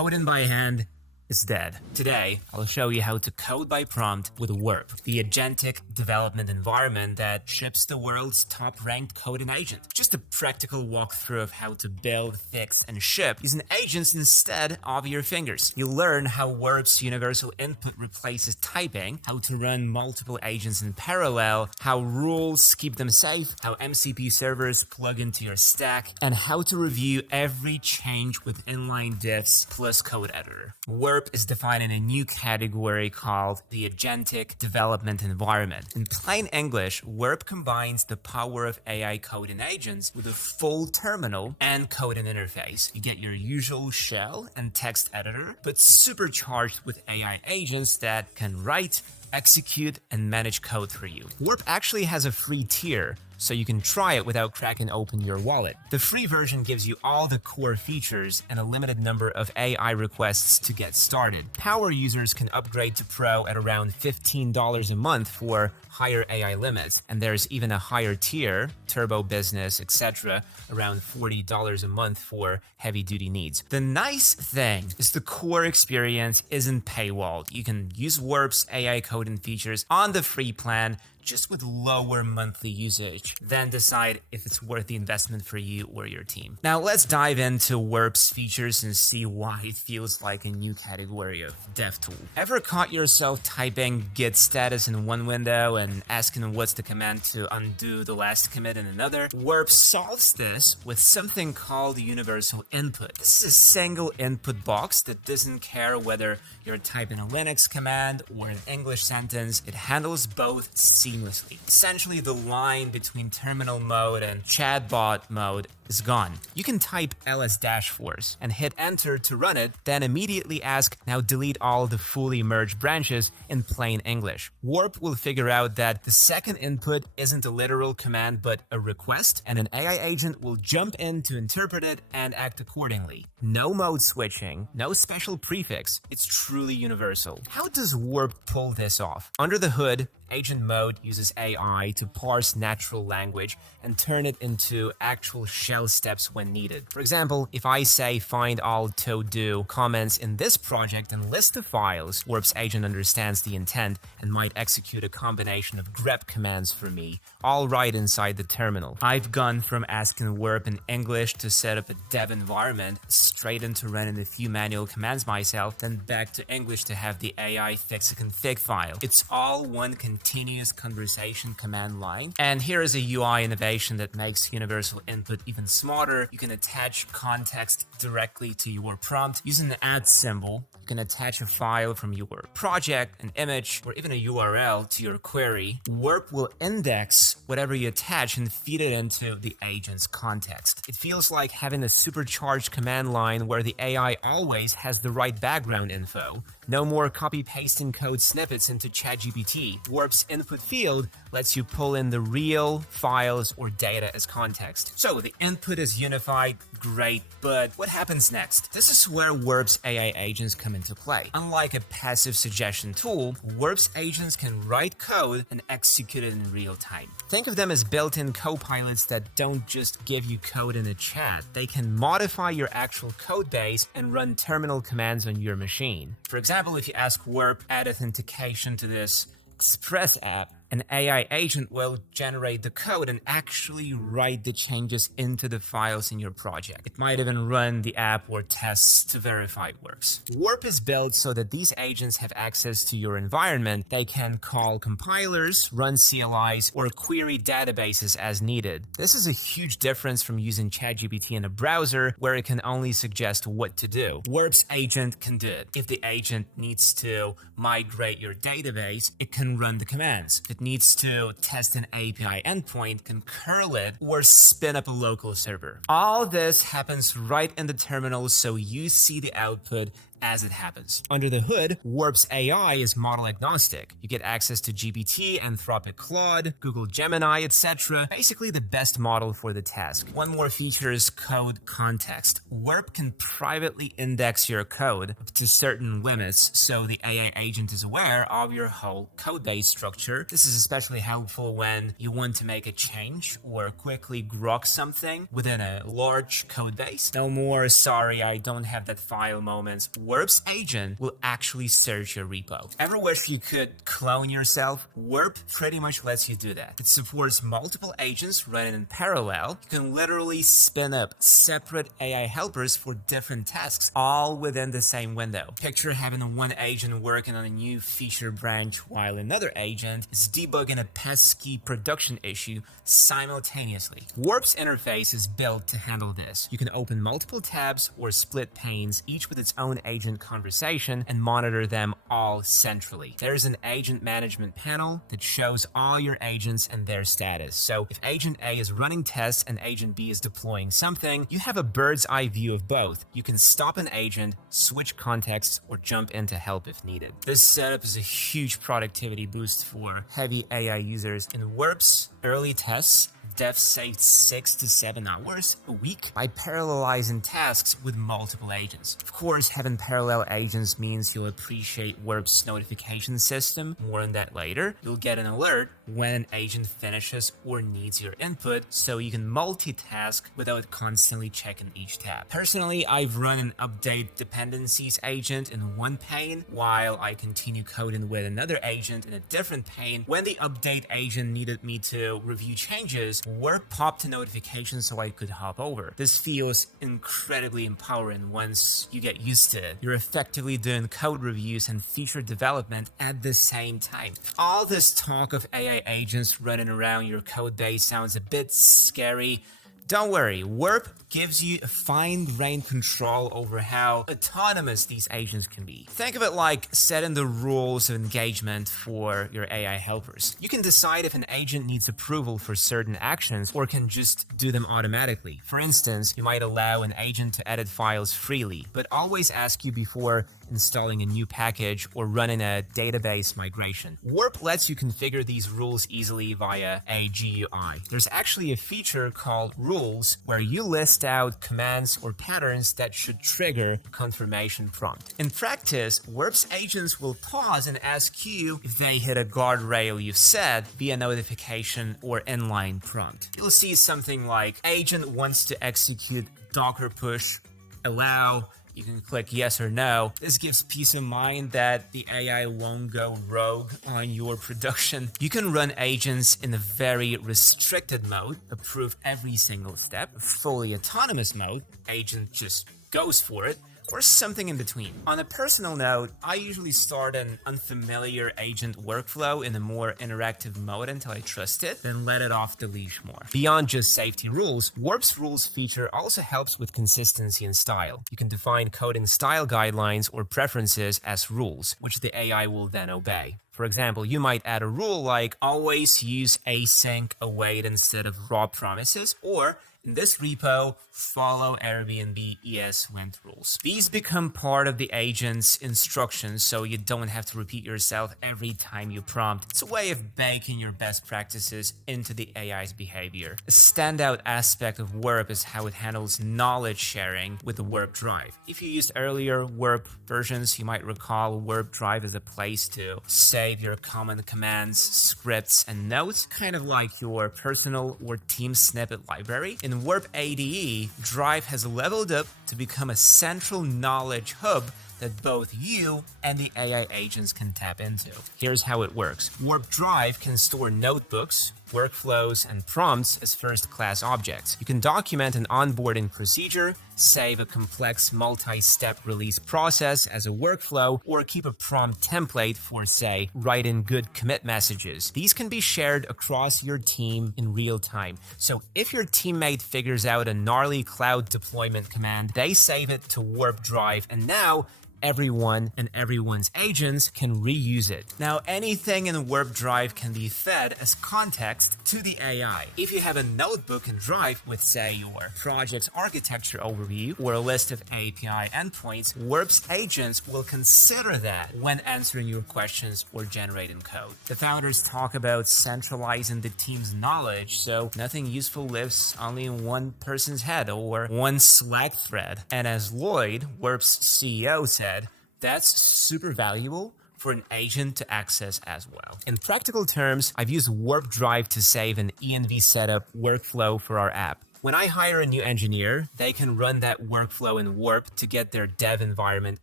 Coding by hand is dead. Today, I'll show you how to code by prompt with Warp, the agentic development environment that ships the world's top-ranked coding agent. Just a practical walkthrough of how to build, fix, and ship using agents instead of your fingers. You'll learn how Warp's universal input replaces typing, how to run multiple agents in parallel, how rules keep them safe, how MCP servers plug into your stack, and how to review every change with inline diffs plus code editor. Warp is defined in a new category called the agentic development environment. In plain English, Warp combines the power of AI coding agents with a full terminal and coding interface. You get your usual shell and text editor, but supercharged with AI agents that can write, execute, and manage code for you. Warp actually has a free tier, so you can try it without cracking open your wallet. The free version gives you all the core features and a limited number of AI requests to get started. Power users can upgrade to Pro at around $15 a month for higher AI limits, and there's even a higher tier, Turbo Business, etc., around $40 a month for heavy-duty needs. The nice thing is the core experience isn't paywalled. You can use Warp's AI coding features on the free plan, just with lower monthly usage, then decide if it's worth the investment for you or your team. Now let's dive into Warp's features and see why it feels like a new category of dev tool. Ever caught yourself typing git status in one window and asking what's the command to undo the last commit in another? Warp solves this with something called universal input. This is a single input box that doesn't care whether you're typing a Linux command or an English sentence. It handles both seamlessly. Essentially, the line between terminal mode and chatbot mode is gone. You can type ls-force and hit enter to run it, then immediately ask, now delete all the fully merged branches in plain English. Warp will figure out that the second input isn't a literal command but a request, and an AI agent will jump in to interpret it and act accordingly. No mode switching, no special prefix, it's truly universal. How does Warp pull this off? Under the hood, agent mode uses AI to parse natural language and turn it into actual shell steps when needed. For example, if I say find all to-do comments in this project and list the files, Warp's agent understands the intent and might execute a combination of grep commands for me, all right inside the terminal. I've gone from asking Warp in English to set up a dev environment straight into running a few manual commands myself, then back to English to have the AI fix a config file. It's all one continuous conversation command line. And here is a UI innovation that makes universal input even smarter. You can attach context directly to your prompt using the add symbol. You can attach a file from your project, an image, or even a URL to your query. Warp will index whatever you attach and feed it into the agent's context. It feels like having a supercharged command line where the AI always has the right background info. No more copy-pasting code snippets into ChatGPT. Warp's input field lets you pull in the real files or data as context. So the input is unified, great, but what happens next? This is where Warp's AI agents come into play. Unlike a passive suggestion tool, Warp's agents can write code and execute it in real time. Think of them as built-in copilots that don't just give you code in a chat. They can modify your actual code base and run terminal commands on your machine. For example, if you ask Warp, add authentication to this Express app, an AI agent will generate the code and actually write the changes into the files in your project. It might even run the app or tests to verify it works. Warp is built so that these agents have access to your environment. They can call compilers, run CLIs, or query databases as needed. This is a huge difference from using ChatGPT in a browser where it can only suggest what to do. Warp's agent can do it. If the agent needs to migrate your database, it can run the commands. It needs to test an API endpoint, can curl it, or spin up a local server. All this happens right in the terminal, so you see the output as it happens. Under the hood, Warp's AI is model agnostic. You get access to GPT, Anthropic Claude, Google Gemini, etc. Basically the best model for the task. One more feature is code context. Warp can privately index your code up to certain limits, so the AI agent is aware of your whole codebase structure. This is especially helpful when you want to make a change or quickly grok something within a large codebase. No more "sorry, I don't have that file" moments. Warp's agent will actually search your repo. Ever wish you could clone yourself? Warp pretty much lets you do that. It supports multiple agents running in parallel. You can literally spin up separate AI helpers for different tasks, all within the same window. Picture having one agent working on a new feature branch while another agent is debugging a pesky production issue simultaneously. Warp's interface is built to handle this. You can open multiple tabs or split panes, each with its own agent conversation, and monitor them all centrally. There's an agent management panel that shows all your agents and their status. So if agent A is running tests and agent B is deploying something, you have a bird's eye view of both. You can stop an agent, switch contexts, or jump in to help if needed. This setup is a huge productivity boost for heavy AI users. In Warp's early tests, Diffs saved 6 to 7 hours a week by parallelizing tasks with multiple agents. Of course, having parallel agents means you'll appreciate Warp's notification system. More on that later. You'll get an alert when an agent finishes or needs your input, so you can multitask without constantly checking each tab. Personally, I've run an update dependencies agent in one pane while I continue coding with another agent in a different pane. When the update agent needed me to review changes, Warp popped a notification so I could hop over. This feels incredibly empowering once you get used to it. You're effectively doing code reviews and feature development at the same time. All this talk of AI agents running around your code base sounds a bit scary. Don't worry, Warp gives you a fine-grained control over how autonomous these agents can be. Think of it like setting the rules of engagement for your AI helpers. You can decide if an agent needs approval for certain actions or can just do them automatically. For instance, you might allow an agent to edit files freely, but always ask you before installing a new package or running a database migration. Warp lets you configure these rules easily via a GUI. There's actually a feature called Rules where you list out commands or patterns that should trigger a confirmation prompt. In practice, Warp's agents will pause and ask you if they hit a guardrail you've set via notification or inline prompt. You'll see something like agent wants to execute Docker push, allow. You can click yes or no. This gives peace of mind that the AI won't go rogue on your production. You can run agents in a very restricted mode, approve every single step. Fully autonomous mode, agent just goes for it, or something in between. On a personal note, I usually start an unfamiliar agent workflow in a more interactive mode until I trust it, then let it off the leash more. Beyond just safety rules, Warp's rules feature also helps with consistency and style. You can define coding style guidelines or preferences as rules, which the AI will then obey. For example, you might add a rule like always use async await instead of raw promises, or in this repo, follow Airbnb ES-Went rules. These become part of the agent's instructions, so you don't have to repeat yourself every time you prompt. It's a way of baking your best practices into the AI's behavior. A standout aspect of Warp is how it handles knowledge sharing with the Warp Drive. If you used earlier Warp versions, you might recall Warp Drive as a place to save your common commands, scripts, and notes, kind of like your personal or team snippet library. In Warp IDE, Drive has leveled up to become a central knowledge hub that both you and the AI agents can tap into. Here's how it works. Warp Drive can store notebooks, workflows, and prompts as first-class objects. You can document an onboarding procedure, save a complex multi-step release process as a workflow, or keep a prompt template for, say, writing good commit messages. These can be shared across your team in real time. So if your teammate figures out a gnarly cloud deployment command, they save it to Warp Drive, and now everyone and everyone's agents can reuse it. Now, anything in Warp Drive can be fed as context to the AI. If you have a notebook in Drive with, say, your project's architecture overview or a list of API endpoints, Warp's agents will consider that when answering your questions or generating code. The founders talk about centralizing the team's knowledge so nothing useful lives only in one person's head or one Slack thread. And as Lloyd, Warp's CEO, said, that's super valuable for an agent to access as well. In practical terms, I've used Warp Drive to save an env setup workflow for our app. When I hire a new engineer, they can run that workflow in Warp to get their dev environment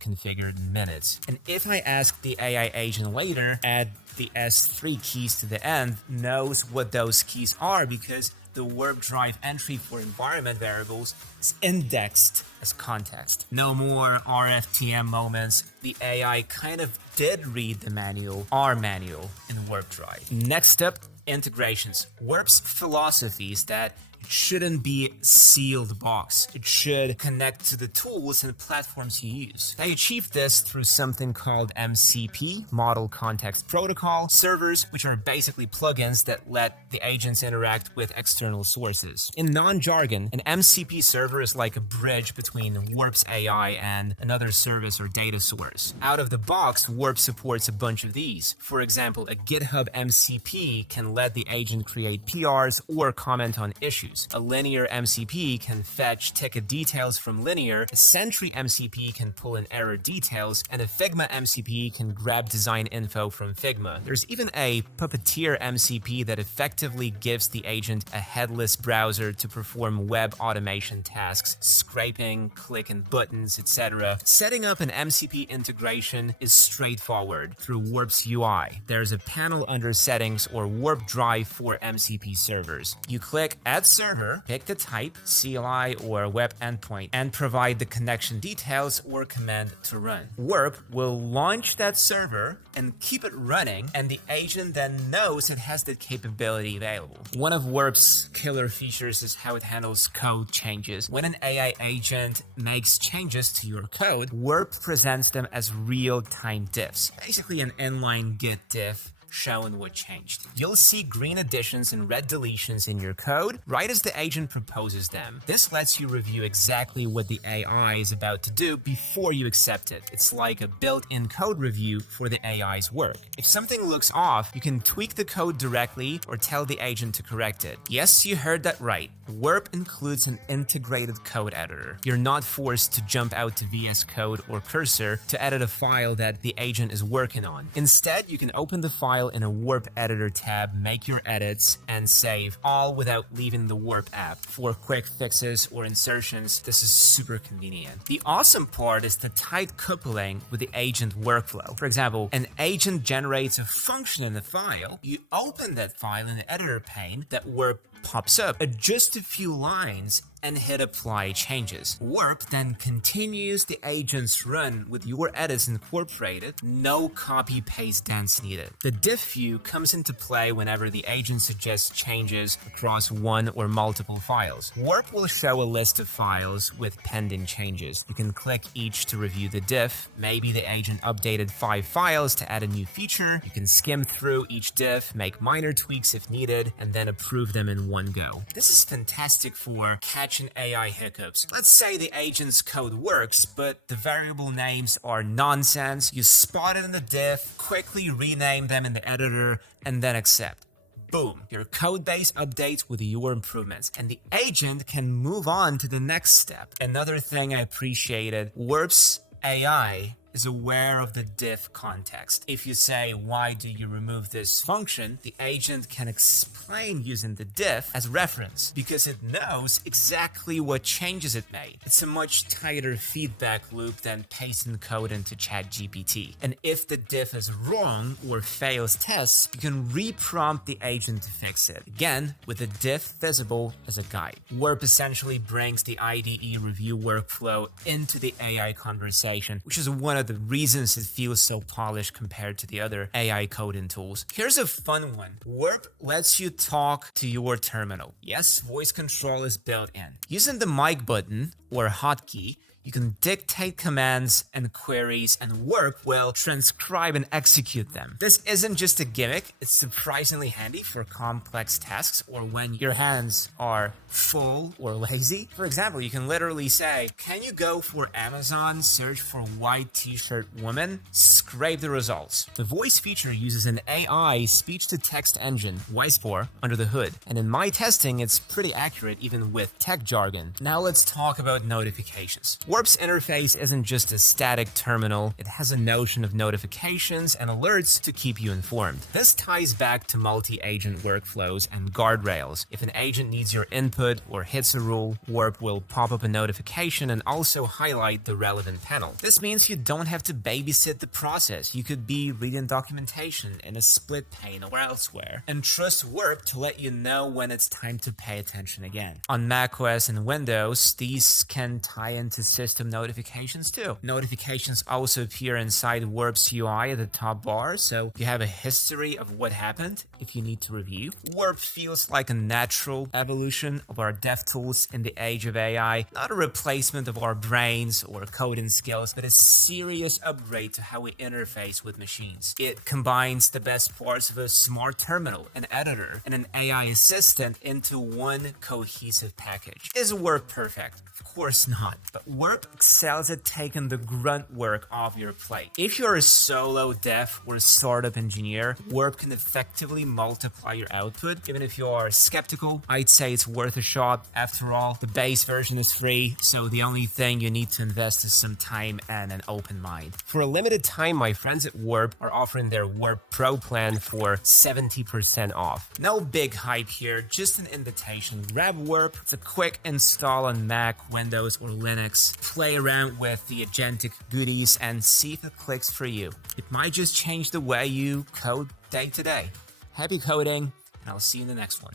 configured in minutes. And if I ask the AI agent later, add the S3 keys to the end, knows what those keys are because the Warp Drive entry for environment variables is indexed as context. No more RFTM moments. The AI kind of did read the manual, our manual, in Warp Drive. Next up, integrations. Warp's philosophy is that it shouldn't be a sealed box. It should connect to the tools and platforms you use. They achieve this through something called MCP, Model Context Protocol, servers, which are basically plugins that let the agents interact with external sources. In non-jargon, an MCP server is like a bridge between Warp's AI and another service or data source. Out of the box, Warp supports a bunch of these. For example, a GitHub MCP can let the agent create PRs or comment on issues. A linear MCP can fetch ticket details from linear, a Sentry MCP can pull in error details, and a Figma MCP can grab design info from Figma. There's even a Puppeteer MCP that effectively gives the agent a headless browser to perform web automation tasks, scraping, clicking buttons, etc. Setting up an MCP integration is straightforward through Warp's UI. There's a panel under Settings or Warp Drive for MCP servers. You click Add Server, pick the type, CLI or web endpoint, and provide the connection details or command to run. Warp will launch that server and keep it running, and the agent then knows it has the capability available. One of Warp's killer features is how it handles code changes. When an AI agent makes changes to your code, Warp presents them as real-time diffs, basically an inline Git diff showing what changed. You'll see green additions and red deletions in your code right as the agent proposes them. This lets you review exactly what the AI is about to do before you accept it. It's like a built-in code review for the AI's work. If something looks off, you can tweak the code directly or tell the agent to correct it. Yes, you heard that right. Warp includes an integrated code editor. You're not forced to jump out to VS Code or Cursor to edit a file that the agent is working on. Instead, you can open the file in a Warp Editor tab, make your edits, and save, all without leaving the Warp app. For quick fixes or insertions, this is super convenient. The awesome part is the tight coupling with the agent workflow. For example, an agent generates a function in the file, you open that file in the editor pane, that Warp pops up, adjust a few lines, and hit apply changes. Warp then continues the agent's run with your edits incorporated, no copy paste dance needed. The diff view comes into play whenever the agent suggests changes across one or multiple files. Warp will show a list of files with pending changes. You can click each to review the diff. Maybe the agent updated 5 files to add a new feature. You can skim through each diff, make minor tweaks if needed, and then approve them in one go. This is fantastic for catching AI hiccups. Let's say the agent's code works, but the variable names are nonsense. You spot it in the diff, quickly rename them in the editor, and then accept. Boom, your code base updates with your improvements, and the agent can move on to the next step. Another thing I appreciated, Warp's AI is aware of the diff context. If you say, why do you remove this function, the agent can explain using the diff as reference because it knows exactly what changes it made. It's a much tighter feedback loop than pasting code into ChatGPT. And if the diff is wrong or fails tests, you can reprompt the agent to fix it. Again, with the diff visible as a guide. Warp essentially brings the IDE review workflow into the AI conversation, which is one of the reasons it feels so polished compared to the other AI coding tools. Here's a fun one. Warp lets you talk to your terminal. Yes, voice control is built in. Using the mic button or hotkey, You can dictate commands and queries, and Warp will transcribe and execute them. This isn't just a gimmick, it's surprisingly handy for complex tasks or when your hands are full or lazy. For example, you can literally say, can you go for Amazon, search for white t-shirt woman, scrape the results. The voice feature uses an AI speech-to-text engine, Wisepor, under the hood, and in my testing, it's pretty accurate even with tech jargon. Now let's talk about notifications. Warp's interface isn't just a static terminal, it has a notion of notifications and alerts to keep you informed. This ties back to multi-agent workflows and guardrails. If an agent needs your input or hits a rule, Warp will pop up a notification and also highlight the relevant panel. This means you don't have to babysit the process. You could be reading documentation in a split pane or elsewhere and trust Warp to let you know when it's time to pay attention again. On macOS and Windows, these can tie into system notifications too. Notifications also appear inside Warp's UI at the top bar, so you have a history of what happened if you need to review. Warp feels like a natural evolution of our dev tools in the age of AI, not a replacement of our brains or coding skills, but a serious upgrade to how we interface with machines. It combines the best parts of a smart terminal, an editor, and an AI assistant into one cohesive package. Is Warp perfect? Of course not, but Warp excels at taking the grunt work off your plate. If you're a solo dev or a startup engineer, Warp can effectively multiply your output. Even if you are skeptical, I'd say it's worth a shot. After all, the base version is free, so the only thing you need to invest is some time and an open mind. For a limited time, my friends at Warp are offering their Warp Pro plan for 70% off. No big hype here, just an invitation. Grab Warp. It's a quick install on Mac, Windows, or Linux. Play around with the agentic goodies and see if it clicks for you. It might just change the way you code day to day. Happy coding, and I'll see you in the next one.